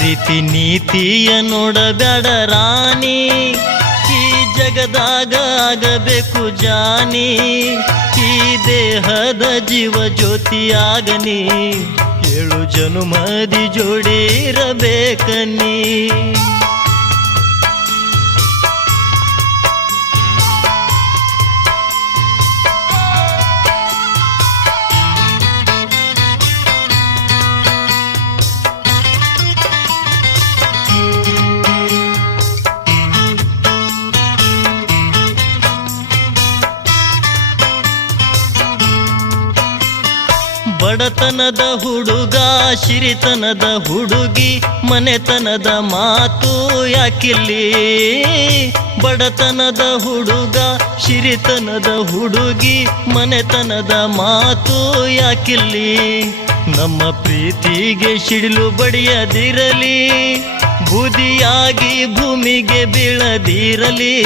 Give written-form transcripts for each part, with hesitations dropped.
ರೀತಿ ನೀತಿಯ ನೋಡಬೇಡ ರಾಣಿ, ಈ ಜಗದಾಗ ಆಗಬೇಕು ಜಾನಿ, ಈ ದೇಹದ ಜೀವ ಜ್ಯೋತಿಯಾಗನಿ, 7 ಜನುಮದಿ ಜೋಡಿರಬೇಕನಿ. ಬಡತನದ ಹುಡುಗ ಸಿರಿತನದ ಹುಡುಗಿ, ಮನೆತನದ ಮಾತು ಯಾಕಿಲ್ಲಿ. ಬಡತನದ ಹುಡುಗ ಸಿರಿತನದ ಹುಡುಗಿ, ಮನೆತನದ ಮಾತು ಯಾಕಿಲ್ಲಿ. ನಮ್ಮ ಪ್ರೀತಿಗೆ ಸಿಡಿಲು ಬಡಿಯದಿರಲಿ, ಬೂದಿಯಾಗಿ ಭೂಮಿಗೆ ಬೀಳದಿರಲಿ,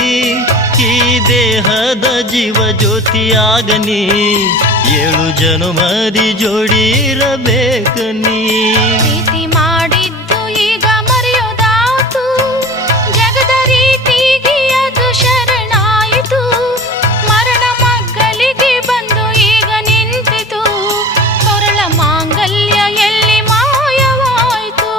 ಈ ದೇಹದ ಜೀವ ಜ್ಯೋತಿಯಾಗನಿ, 7 ಜನುಮದಿ ಜೋಡಿರಬೇಕನಿ. ಪ್ರೀತಿ ಮಾಡಿದ್ದು ಈಗ ಮರೆಯೋದಾತು, ಜಗದ ರೀತಿಗೆ ಅದು ಶರಣಾಯಿತು, ಮರಣ ಮಗ್ಗಲಿಗೆ ಬಂದು ಈಗ ನಿಂತಿತು, ಕೊರಳ ಮಾಂಗಲ್ಯ ಎಲ್ಲಿ ಮಾಯವಾಯಿತು.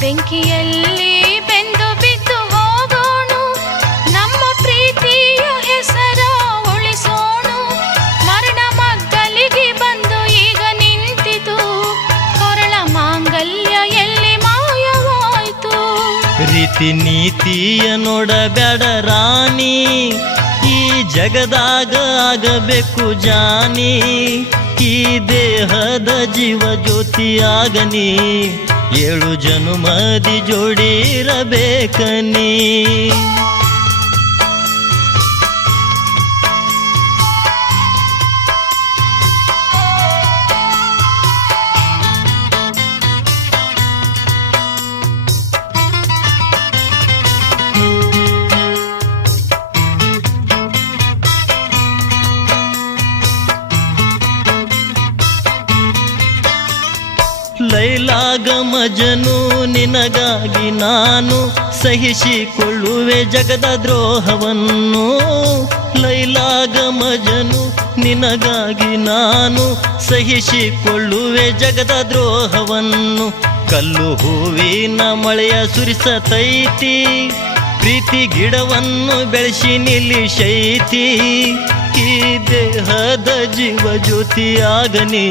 ಬೆಂಕಿಯಲ್ಲಿ ಬೆಂದು ಬಿದ್ದು ಹೋಗೋಣು, ನಮ್ಮ ಪ್ರೀತಿಯ ಹೆಸರ ಉಳಿಸೋಣು, ಮರಣ ಮಗ್ಗಲಿಗೆ ಬಂದು ಈಗ ನಿಂತಿತು, ಕೊರಳ ಮಾಂಗಲ್ಯ ಎಲ್ಲಿ ಮಾಯವಾಯಿತು. ರೀತಿ ನೀತಿಯ ನೋಡಬೇಡ ರಾಣಿ, ಈ ಜಗದಾಗ ಆಗಬೇಕು ಜಾನಿ, ಈ ದೇಹದ ಜೀವ ಜ್ಯೋತಿಯಾಗನಿ, 7 ಜನುಮದಿ ಜೋಡಿರಬೇಕನಿ. ಲೈಲಾಗ ಮಜನು ನಿನಗಾಗಿ ನಾನು ಸಹಿಸಿಕೊಳ್ಳುವೆ ಜಗದ ದ್ರೋಹವನ್ನು. ಲೈಲಾಗ ಮಜನು ನಿನಗಾಗಿ ನಾನು ಸಹಿಸಿಕೊಳ್ಳುವೆ ಜಗದ ದ್ರೋಹವನ್ನು. ಕಲ್ಲು ಹೂವಿನ ಮಳೆಯ ಸುರಿಸತೈತಿ, ಪ್ರೀತಿ ಗಿಡವನ್ನು ಬೆಳೆಸಿ ನಿಲ್ಲಿಸೈತಿ, ಈ ದೇಹದ ಜೀವ ಜ್ಯೋತಿಯಾಗನಿ,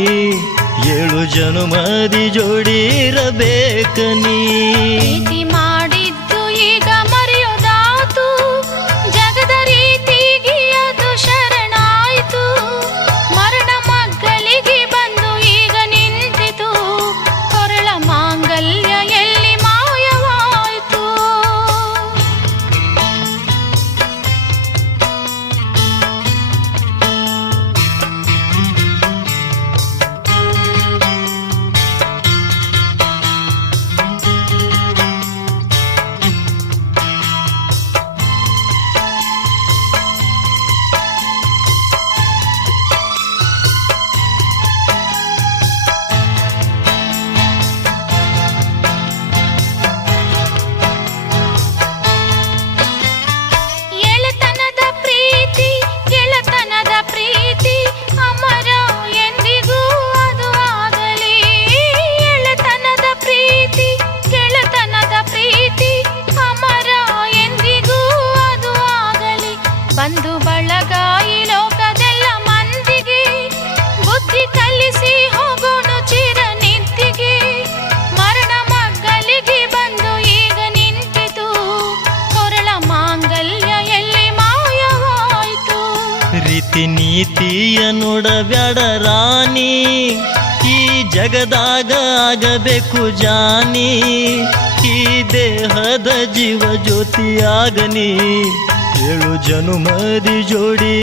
7 ಜನುಮದಿ ಜೋಡಿರಬೇಕನಿ. ಪ್ರೀತಿ ಮಾಡಿದ್ದು ಈಗ ಮರೆಯೋದಾತು, ಜಗದ ರೀತಿಗೆ ಅದು ಶರಣಾಯಿತು, ಮರಣ ಮಗ್ಗಲಿಗೆ ಬಂದು ಈಗ ನಿಂತಿತು, ಕೊರಳ ಮಾಂಗಲ್ಯ ಎಲ್ಲಿ ಮಾಯವಾಯಿತು. ನೀತಿಯ ನೋಡಬ್ಯಾಡ ರಾಣಿ, ಈ ಜಗದಾಗ ಆಗಬೇಕು ಜಾನಿ, ಈ ದೇಹದ ಜೀವ ಜ್ಯೋತಿಯಾಗನಿ, 7 ಜನುಮದಿ ಜೋಡಿ